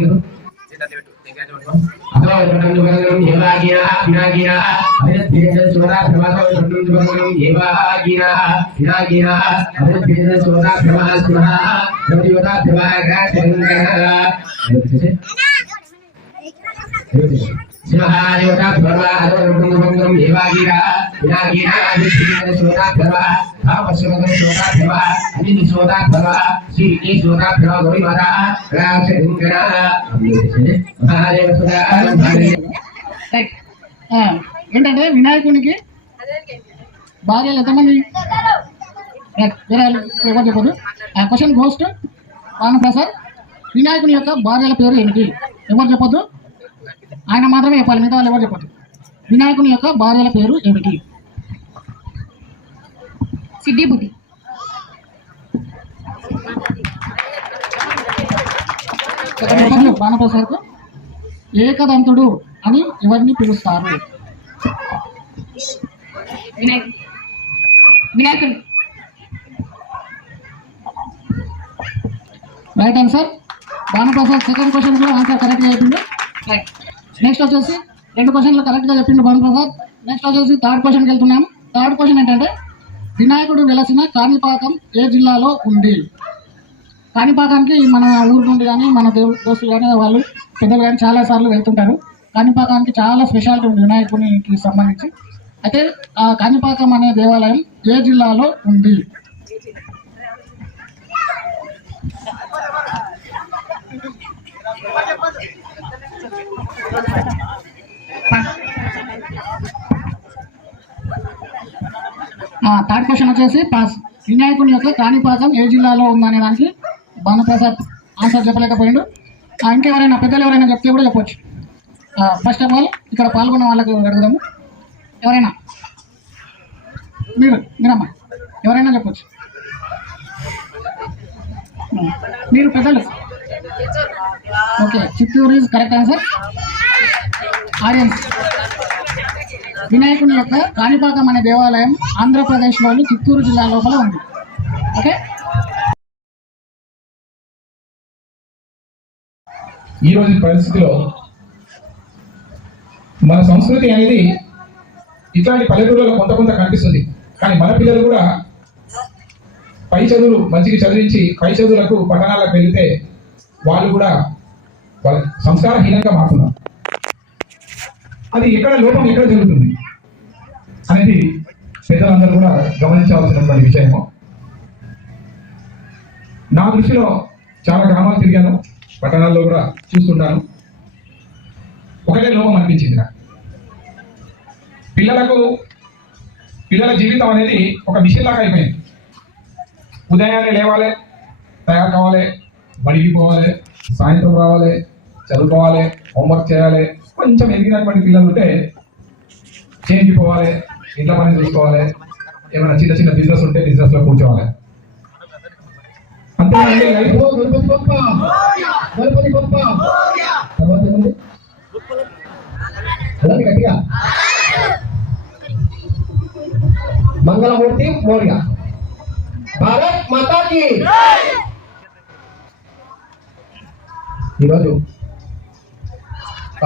लो अथवा वटम दुर्गम हेवागिना विनागिना अभिनद्भेद चोरा प्रभातो वटम दुर्गम हेवागिना विनागिना अभिनद्भेद चोरा प्रभास प्रभा प्रतिवता प्रभाग संगः అభినద్ధిరేణ సోదా ప్రవాహ భావశ్వతం అనిని సోదా శ్రీ సోదా మహాదేవ ఏంటంటే వినాయకునికి భార్యలు ఎంతమంది? ఎవరు చెప్పదు ఆ క్వశ్చన్ గోస్ట్ ప్రసాద్ వినాయకుని యొక్క భార్యల పేరు ఏమిటి? ఎవరు చెప్పొద్దు? ఆయన మాత్రమే చెప్పాలి మిగతా వాళ్ళు ఎవరు చెప్పొద్దు. వినాయకుని యొక్క భార్యల పేరు ఏమిటి? సిద్ధి బుద్ధి. బాణప్రసాద్ ఏకదంతుడు అని ఎవరిని పిలుస్తారు? వినాయక్. వినాయకుడు. Right answer Bhanuprasad second question కూడా ఆన్సర్ కరెక్ట్గా చెప్పిండు రైట్ నెక్స్ట్ వచ్చేసి రెండు క్వశ్చన్లు కరెక్ట్గా చెప్పిండు భానుప్రసాద్ నెక్స్ట్ వచ్చేసి థర్డ్ క్వశ్చన్కి వెళ్తున్నాం థర్డ్ క్వశ్చన్ ఏంటంటే వినాయకుడు వెలసిన కాణిపాకం ఏ జిల్లాలో ఉంది? కాణిపాకానికి మన ఊరు నుండి కానీ మన దోస్తులు కానీ వాళ్ళు పెద్దలు కానీ చాలా సార్లు వెళ్తుంటారు. కాణిపాకానికి చాలా స్పెషాలిటీ ఉంది వినాయకునికి సంబంధించి. అయితే ఆ కాణిపాకం అనే దేవాలయం ఏ జిల్లాలో ఉంది? థర్డ్ క్వశ్చన్ వచ్చేసి పాస్. వినాయకుని యొక్క కాణిపాసం ఏ జిల్లాలో ఉందనే దానికి భానుప్రసాద్ ఆన్సర్ చెప్పలేకపోయిండు. ఇంకెవరైనా పెద్దలు ఎవరైనా చెప్తే కూడా చెప్పొచ్చు. ఫస్ట్ ఆఫ్ ఆల్ ఇక్కడ పాల్గొన్న వాళ్ళకు అడుగుదాము. ఎవరైనా? మీరు మీరమ్మా ఎవరైనా చెప్పొచ్చు. మీరు పెద్దలు. Okay Chittoor is correct answer audience వినాయకుని యొక్క కాణిపాకం అనే దేవాలయం ఆంధ్రప్రదేశ్లోని చిత్తూరు జిల్లా లోపల ఉంది. ఓకే? ఈ రోజు పరిస్థితిలో మన సంస్కృతి అనేది ఇట్లాంటి పల్లెటూరులో కొంత కొంత కనిపిస్తుంది. కానీ మన పిల్లలు కూడా పై చదువులు మంచిగా చదివించి పై చదువులకు పట్టణాలకు వెళితే వాళ్ళు కూడా వాళ్ళ సంస్కారహీనంగా మారుతున్నారు. అది ఎక్కడ లోపం ఎక్కడ జరుగుతుంది అనేది పెద్దలందరూ కూడా గమనించాల్సినటువంటి విషయము. నా దృష్టిలో చాలా గ్రామాలు తిరిగాను పట్టణాల్లో కూడా చూస్తుంటాను. ఒకటే లోపం అనిపించింది నాకు. పిల్లలకు పిల్లల జీవితం అనేది ఒక మిషన్ లాగా అయిపోయింది. ఉదయాన్నే లేవాలి తయారు కావాలి బడికి పోవాలి సాయంత్రం రావాలి చదువుకోవాలి హోంవర్క్ చేయాలి కొంచెం ఎదిగినటువంటి పిల్లలు ఉంటే చేంజ్కి పోవాలి ఇంట్లో పని చూసుకోవాలి ఏమైనా చిన్న చిన్న బిజినెస్ ఉంటే బిజినెస్ లో కూర్చోవాలి అంతేనండి లైఫ్ ఓ గణపతి గొప్ప గణపతి గొప్ప తర్వాత ఏముంది అలాగే గట్టిగా మంగళమూర్తి మౌర్య భారత్ మాతాకి ఈరోజు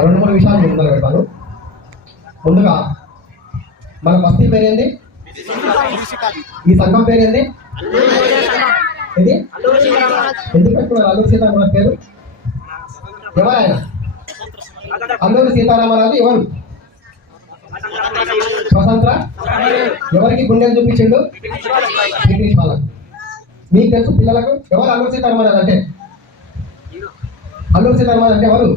రెండు మూడు విషయాలు మీకు ముందర పెడతాను ముందుగా మన బస్తీ పేరేంది? ఈ సంఘం పేరేంది? ఇది ఎందుకు పెట్టుకున్నారు అల్లూరు సీతారామరాజు పేరు? ఎవరాయన? అల్లూరు సీతారామరాజు ఎవరు? స్వతంత్ర? ఎవరికి గుండెలు చూపించిండు? బ్రిటిష్ వాళ్ళకు. మీకు తెలుసు పిల్లలకు? ఎవరు అల్లూరు సీతారామరాజు అంటే? అల్లూరు సీతారామరాజు అంటే ఎవరు?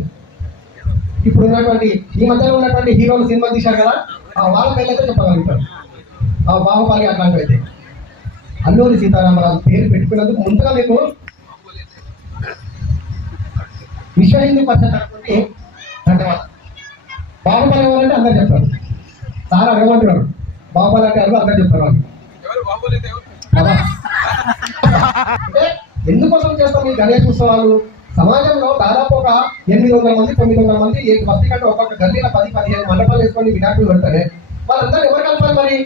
ఇప్పుడు ఉన్నటువంటి ఈ మధ్యలో ఉన్నటువంటి హీరోలు సినిమా తీశారు కదా ఆ వాళ్ళ పేర్లైతే చెప్పగలుగుతారు. ఆ బాహుబలి అట్లాంటివి అయితే అల్లూరి సీతారామరాజు పేరు పెట్టుకున్నందుకు ముందుగా మీకు విశ్వ హిందూ పరిషత్ అనుకుంటే ధన్యవాదాలు. బాహుబలి ఎవరంటే అందరు చెప్తారు. సార్ అడగమంటున్నాడు బాహుబలి అంటే అడుగు అందరు చెప్తారు వాళ్ళు. ఎందుకోసం చేస్తాం ఈ గణేష్ ఉత్సవాలు? సమాజంలో దాదాపు ఒక ఎనిమిది వందల మంది తొమ్మిది వందల మంది ఏ బస్తి కంటే ఒక్కొక్క గల్లీల పది పదిహేను మండపాలు వేసుకొని వినాకులు పెడతారు వాళ్ళందరూ ఎవరు కలపాలి మరి?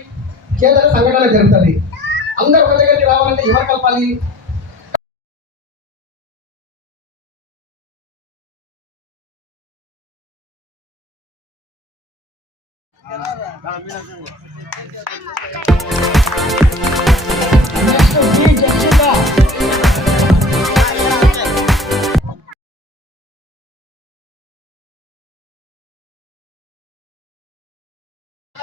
కేంద్ర సంఘటన జరుగుతుంది. అందరూ ఒక దగ్గరికి రావాలంటే ఎవరు కలపాలి? Gracias.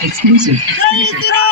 exclusive. exclusive.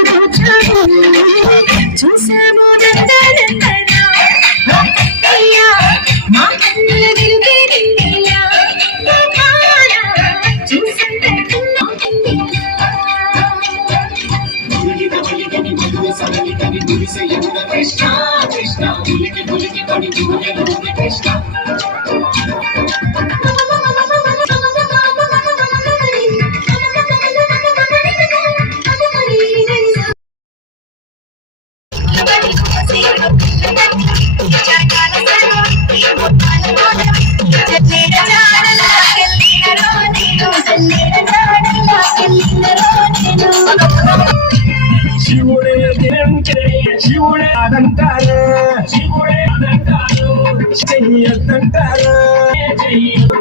శివుడే అదంటారు. శివుడే అదంటారు. చెయ్యద్దంటారు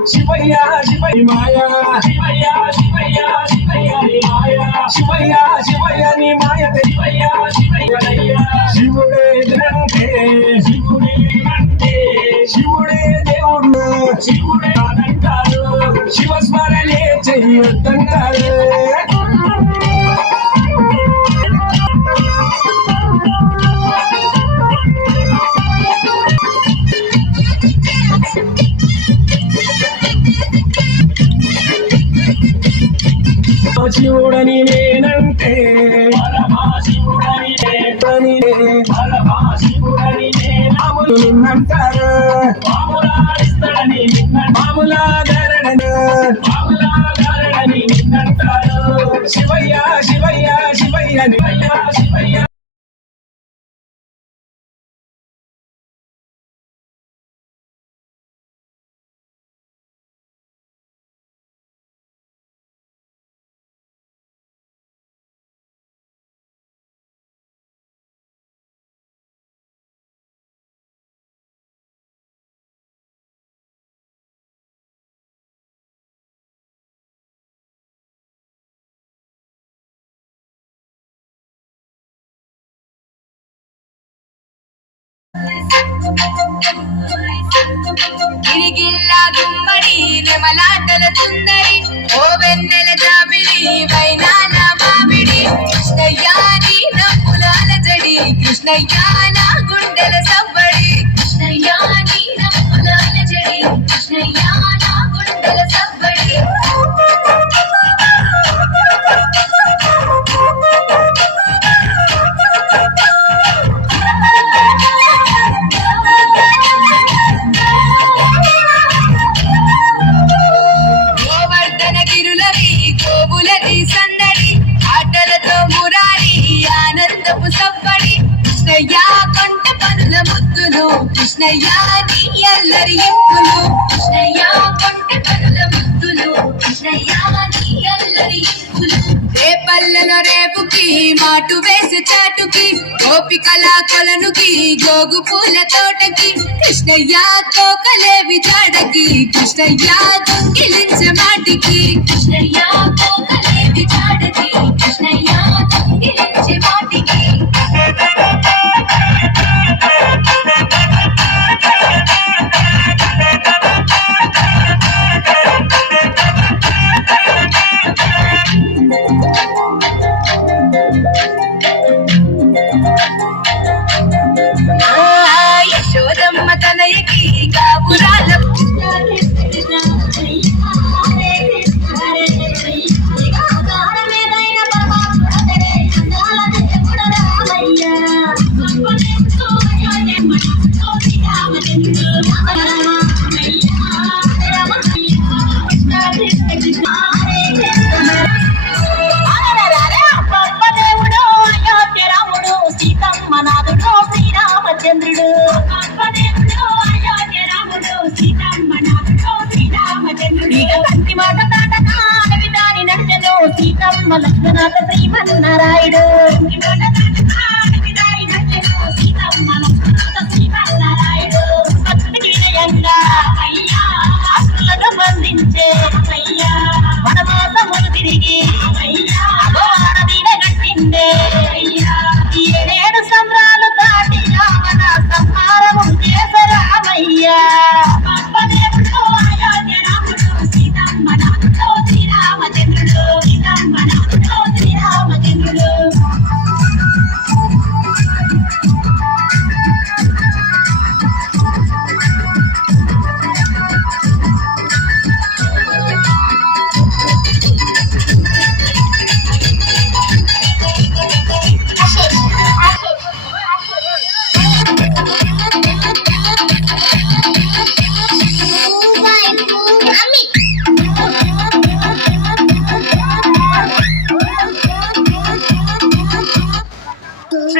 శివయ్య శివయ్య మాయా. శివయ్య శివయ్య శివయ్య మాయా. శివయ్య శివయ్య నీ మాయ శివయ్య శివయ్య శివుడే మామూలాగరణను శివయ్య శివయ్య శివయ్య శివయ్య శివయ్య. గిరిగిల్లా గుమ్మడి నెమలాటల తుందరి ఓ వెన్నెల జాబిడి వైనాల మామిడి కృష్ణయ్యాని నా పులాల జడి కృష్ణయ్య నా గుండెల సవ్వడి. కృష్ణయ్యాని నా పులాల జడి కృష్ణయ్యా వేసే చాటుకి గోపికల కొలనుకి గోగు పూల తోటకి కృష్ణయ్య కోకలేవి జాడకి కృష్ణయ్య దొంగిలించే మాటికి. కృష్ణయ్య రామ లక్ష్మణాల శ్రీమన్నారాయుడు బంధించే వనవాసములు తిరిగి అపవాదీన గట్టిందే ఏడేడు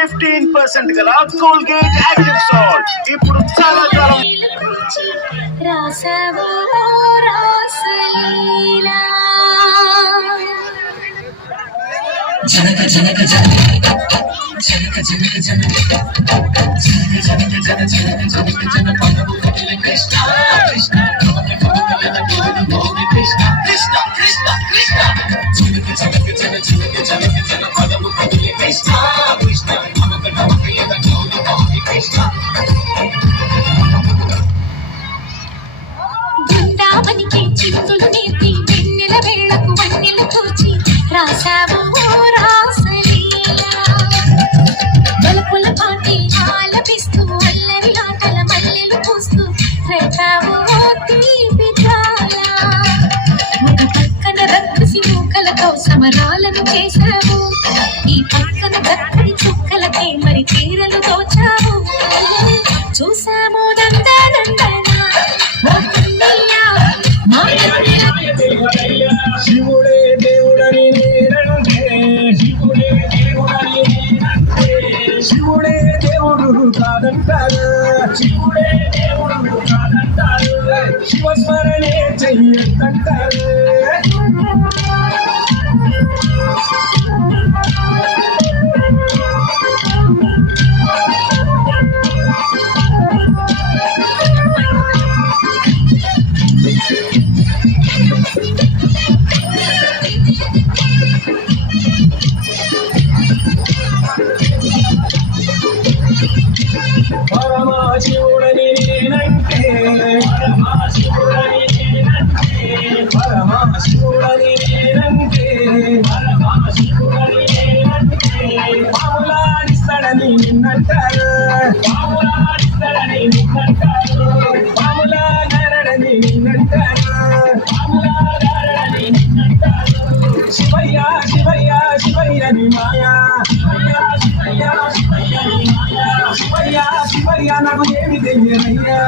ఫిఫ్టీన్ పర్సెంట్ గల కోల్గేట్ యాక్టివ్ సాల్ట్ ఇప్పుడు చాలా కాలం జనక జనక జనక జనక జనక జనక జనక జనక జన జనక జనక జన పదము కపిల కృష్ణ కృష్ణ కమల కమల జన కమల భోగి కృష్ణ కృష్ణ కృష్ణ కృష్ణ జనక జనక జన జనక జనక జన పదము కపిల కృష్ణ కృష్ణ শেষ శంకరి మాయా అయ్యా నాకు ఏమి తెలియదయ్యా